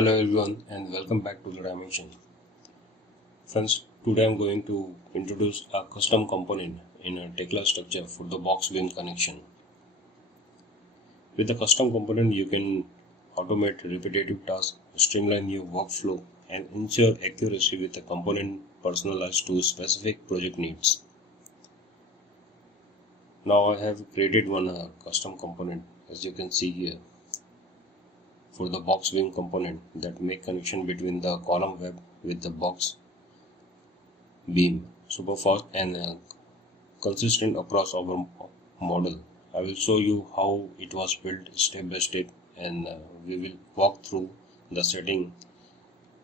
Hello everyone and welcome back to the dimension. Friends, today I am going to introduce a custom component in a Tekla structure for the box beam connection. With the custom component you can automate repetitive tasks, streamline your workflow and ensure accuracy with a component personalized to specific project needs. Now I have created one custom component as you can see here for the box beam component that make connection between the column web with the box beam super fast and consistent across our model. I will show you how it was built step by step and we will walk through the setting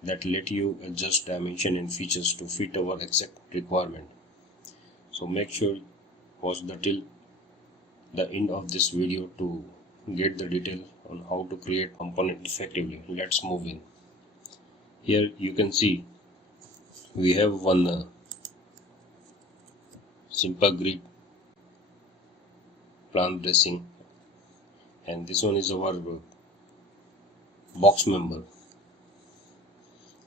that let you adjust dimension and features to fit our exact requirement. So make sure watch till the end of this video to get the detail on how to create component effectively. Let's move in. Here you can see we have one simple grid plan bracing and this one is our box member.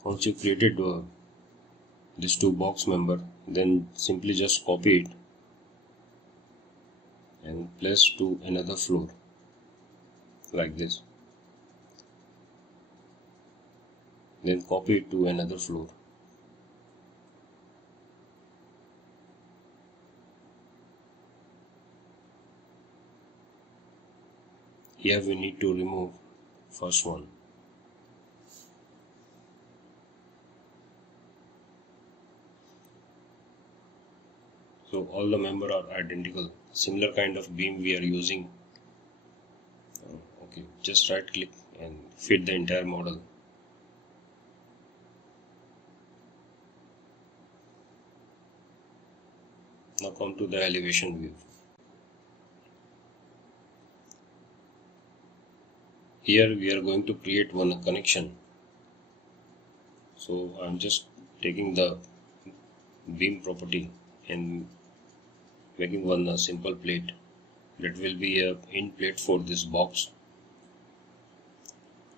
Once you created these two box member, then simply just copy it and place to another floor like this, then copy it to another floor. Here we need to remove first one. So all the members are identical, similar kind of beam we are using. Okay, just right click and fit the entire model. Now come to the elevation view. Here we are going to create one connection. So I am just taking the beam property and making one simple plate that will be a end plate for this box.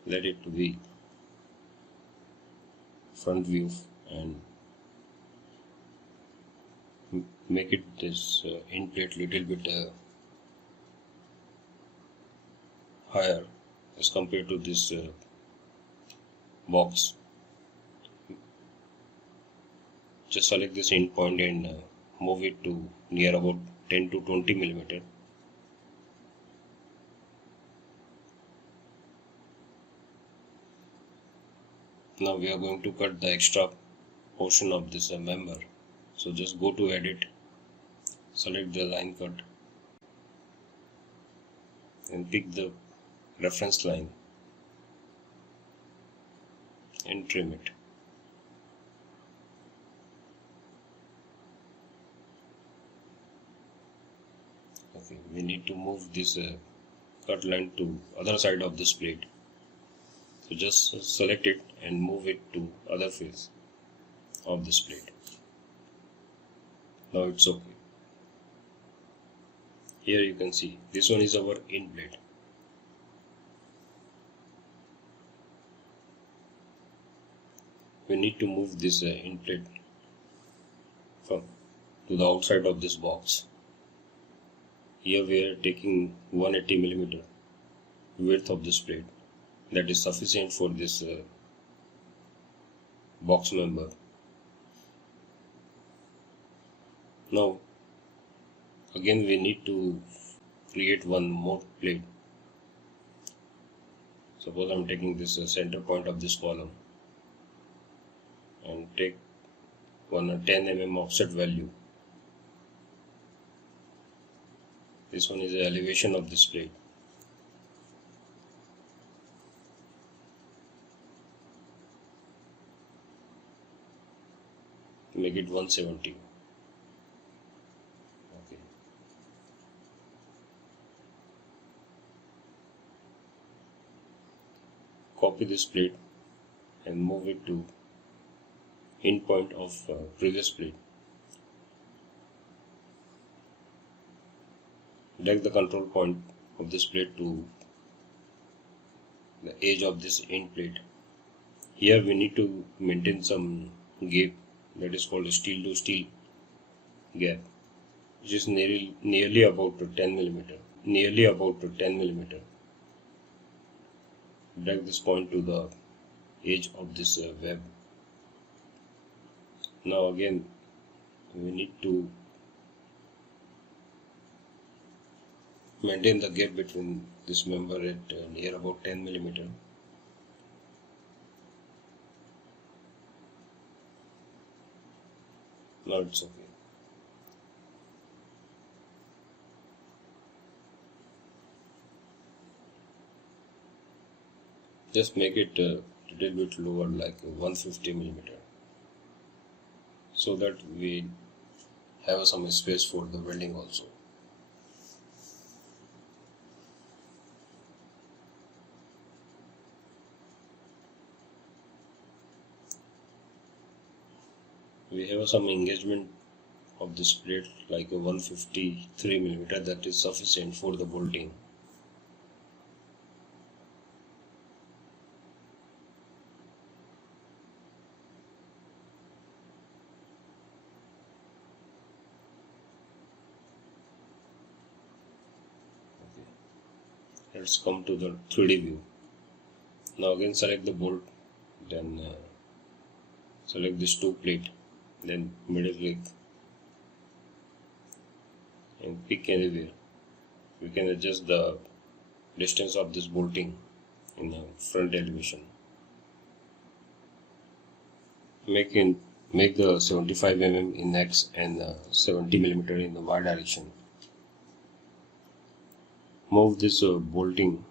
Let it to be front view and make it this end plate little bit higher as compared to this box. Just select this end point and move it to near about 10 to 20 millimeter. Now we are going to cut the extra portion of this member. So just go to edit, select the line cut and pick the reference line and trim it. Okay, we need to move this cut line to other side of this plate. So just select it and move it to other face of this plate. Now it's okay. Here you can see this one is our end plate. We need to move this end plate from to the outside of this box. Here we are taking 180 millimeter width of this plate. That is sufficient for this box member. Now again we need to create one more plate. Suppose I am taking this center point of this column and take one 10 mm offset value. This one is the elevation of this plate. Make it 170. Okay. Copy this plate and move it to end point of previous plate. Drag the control point of this plate to the edge of this end plate Here we need to maintain some gap, that is called steel to steel gap, which is nearly about 10 millimeter. Drag this point to the edge of this web. Now again we need to maintain the gap between this member at near about 10 millimeter. Now it's okay. Just make it a little bit lower, like 150 millimeter, so that we have some space for the welding also. We have some engagement of this plate like a 153 millimeter, that is sufficient for the bolting. Let's come to the 3D view. Now again select the bolt, then select this two plate, then middle click and pick anywhere. We can adjust the distance of this bolting in the front elevation. Make the 75 mm in X and 70 mm in the Y direction. Move this bolting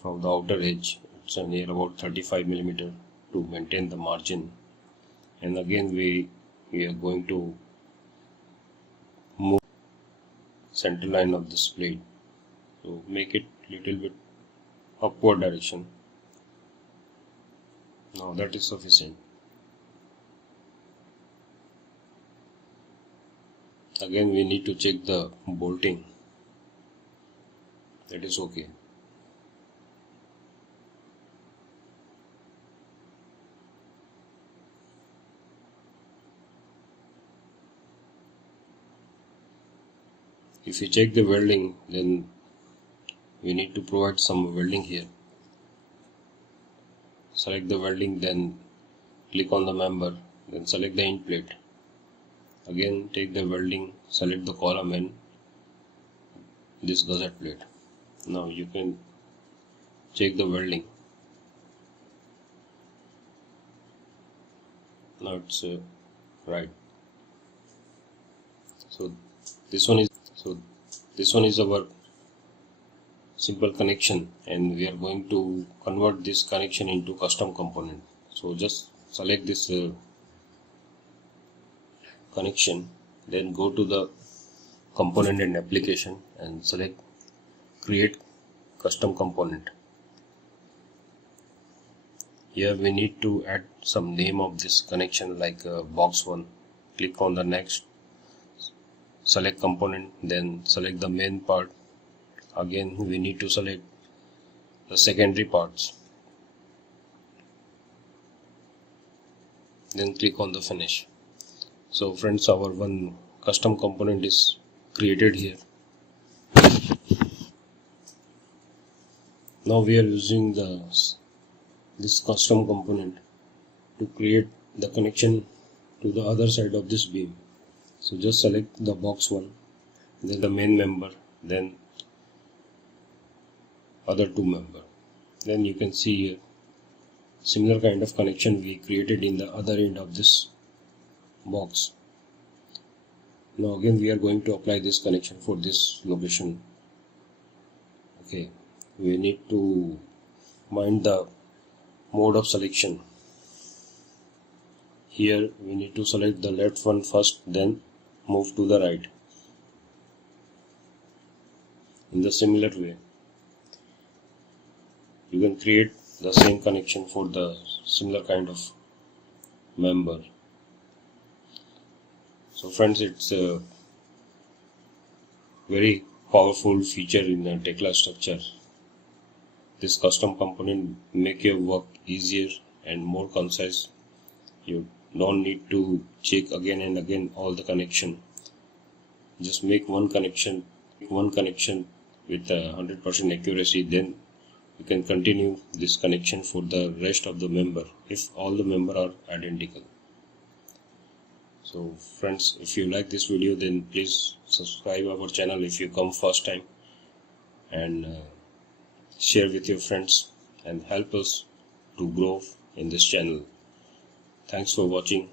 from the outer edge. It's near about 35 mm to maintain the margin. And again we are going to move center line of this plate. So make it little bit upward direction. Now that is sufficient. Again we need to check the bolting. That is okay. If you check the welding, then we need to provide some welding here. Select the welding, then click on the member, then select the end plate. Again take the welding, select the column and this gusset plate. Now you can check the welding. Now it's right. So this one is our simple connection, and we are going to convert this connection into custom component. So just select this connection, then go to the component and application and select create custom component. Here we need to add some name of this connection, like box 1. Click on the next, select component, then select the main part. Again we need to select the secondary parts, then click on the finish. So friends, our one custom component is created here. Now we are using this custom component to create the connection to the other side of this beam. So just select the box 1, then the main member, then other two member. Then you can see here similar kind of connection we created in the other end of this box. Now again we are going to apply this connection for this location. Okay, we need to mind the mode of selection. Here we need to select the left one first, then move to the right. In the similar way, you can create the same connection for the similar kind of member. So friends, it's a very powerful feature in the Tekla structure. This custom component make your work easier and more concise. You don't need to check again and again all the connection. Just make one connection with 100% accuracy, then you can continue this connection for the rest of the member if all the member are identical. So friends, if you like this video, then please subscribe our channel if you come first time, and share with your friends and help us to grow in this channel. Thanks for watching.